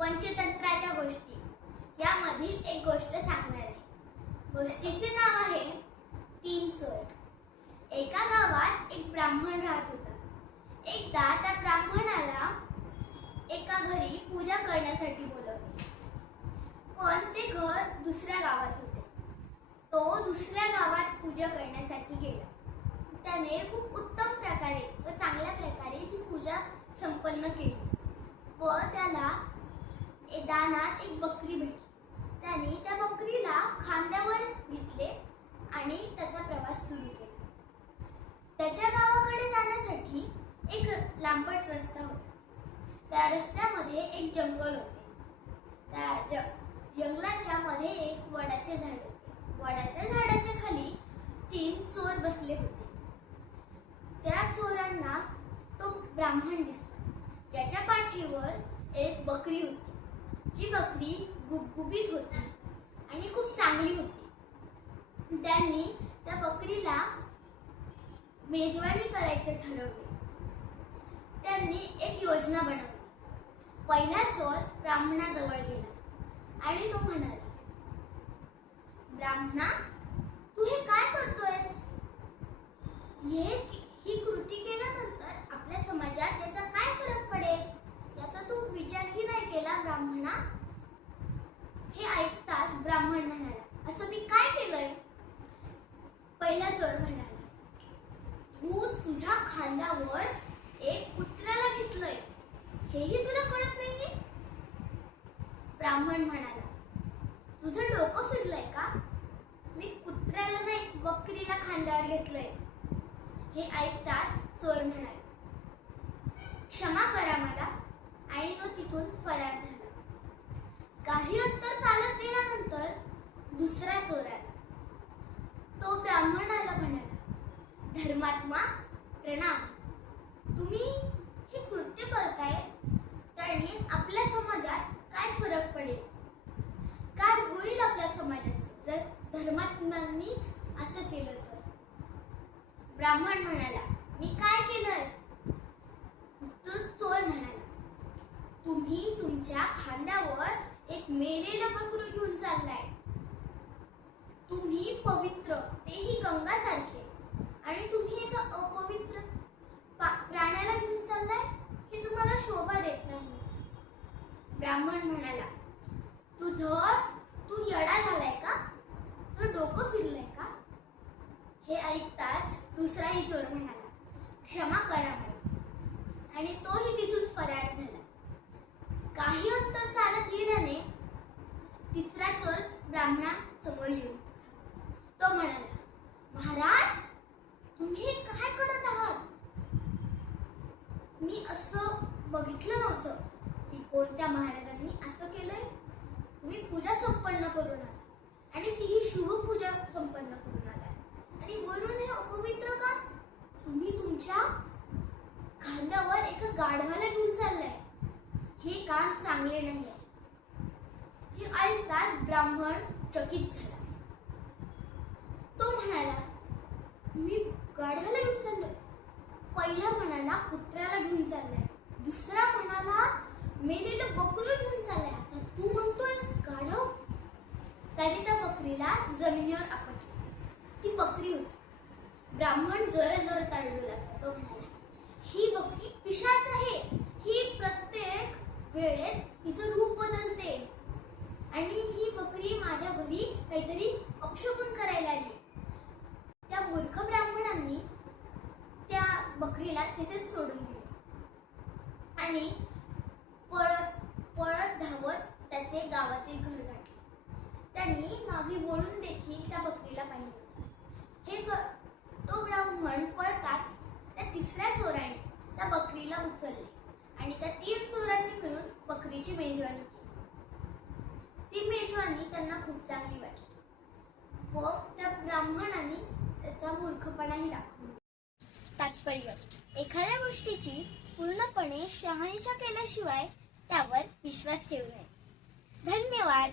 पंचतंत्राच्या गोष्टी यामधील एक गोष्ट सांगणार आहे. गोष्टीचे नाव आहे 3 चोर. एका गावात एक ब्राह्मण राहत होता. एकदा त्या ब्राह्मणाला एका घरी पूजा करण्यासाठी बोलवले, पण ते घर दुसऱ्या गावात होते. तो दुसऱ्या गावात पूजा करण्यासाठी गेला. त्याने खूप उत्तम प्रकारे व चांगल्या प्रकारे ती पूजा संपन्न केली व त्याला दानात एक बकरी भेटली. त्याने त्या बकरीला खांद्यावर घेतले आणि त्याचा प्रवास सुरू केला. त्याच्या गावाकडे जाण्यासाठी एक लांबट रस्ता होता. त्या रस्त्यामध्ये एक जंगल होते. त्या जंगलाच्या मध्ये एक वडाचे झाड होते. वडाच्या झाडाच्या खाली 3 चोर बसले होते. त्या चोरांना तो ब्राह्मण दिसला, ज्याच्या पाठीवर एक बकरी होती. जी बकरी गुबगुबीत होती आणि खूप चांगली होती. त्यांनी त्या बकरीला मेजवानी करायचे ठरवले. त्यांनी एक योजना बनवली. पहिला चोर ब्राह्मणाजवळ गेला आणि तो म्हणाला, ब्राह्मणा, तू हे काय करतोयस? ही कृती केल्यानंतर आपल्या समाजात याचा काय फरक पडेल याचा तू विचारही नाही केला ब्राह्मणा. हे ऐकताच ब्राह्मण म्हणाला, असं मी काय केलंय? पहिला चोर म्हणाला, तू तुझ्या खांद्यावर एक कुत्र्याला घेतलंय, हेही तुला कळत नाहीये? ब्राह्मण म्हणाला, तुझं डोकं फिरलंय का? मी कुत्र्याला नाही, बकरीला खांद्यावर घेतलंय. हे ऐकताच चोर म्हणाला, क्षमा करा मला, आणि तो तिथून फरार झाला. काही अंतर चालत गेल्यानंतर दुसरा चोर आला. तो ब्राह्मणाला म्हणाला, धर्मात्मा, प्रणाम. तुम्ही हे कृत्य करताय त्याने आपल्या समाजात काय फरक पडेल? काय होईल आपल्या समाजाचं जर धर्मात्म्यांनीच असं केलं तर? ब्राह्मण म्हणाला, मी काय केलंय? तो चोर म्हणाला, तुम्ही तुमच्या खांद्यावर एक मेलेलं बकरू घेऊन चाललाय. तुम्ही पवित्र, तेही गंगासारखे, आणि तुम्ही एका अपवित्र प्राण्याला घेऊन चाललाय. हे तुम्हाला शोभा देत नाही. ब्राह्मण म्हणाला, तू येडा झालाय का? तुझं डोकं फिरलंय का? हे ऐकताच दुसराही चोर म्हणाला, क्षमा करा मला, आणि तोही तिथून फरार झाला. काही अंतर चालत गेल्याने तिसरा चोर ब्राह्मणासमोर येऊन तो म्हणाला, महाराज, तुम्ही हे काय करत आहात? मी असं बघितलं नव्हतं की कोणत्या महाराजांनी असं केलंय. तुम्ही पूजा संपन्न करून आला, आणि तीही शुभ पूजा संपन्न करून आला, आणि वरून हे अपवित्र का? तुम्ही तुमच्या खांद्यावर एका गाढवाला घेऊन चाललाय. हे काम चांगले नाही आहे. हे ऐकताच ब्राह्मण चकित झाला. तो म्हणाला, मी गाढवाला घेऊन चाललोय? पहिला म्हणाला कुत्र्याला घेऊन चाललाय, दुसरा म्हणाला मेलेलं बकरू घेऊन चाललाय, आता तू म्हणतोयस गाढव? त्याने त्या बकरीला जमिनीवर आपटली. ती बकरी होती. ब्राह्मण जोराजोरात ताडू लागला. तो म्हणाला, ही बकरी पिशाच आहे. ही प्रत्येक वेळेत तिचं रूप बदलते, आणि ही बकरी माझ्या घरी काहीतरी अपशकुन करायला आली. त्या मूर्ख ब्राह्मणांनी त्या बकरीला तिथेच सोडून दिले आणि पळत धावत त्याचे गावातील घर गाठले. त्यांनी मागे वळून देखील त्या बकरीला पाहिले. तो ब्राह्मण पळताच त्या तिसऱ्या चोराने त्या बकरीला उचलले आणि त्या 3 चोरांनी मिळून बकरीची मेजवानी केली. ती मेजवानी त्यांना खूप चांगली वाटली व त्या ब्राह्मणाने त्याचा मूर्खपणाही दाखवला. तात्पर्य: एखाद्या गोष्टीची पूर्णपणे शहानिशा केल्याशिवाय त्यावर विश्वास ठेवू नये. धन्यवाद.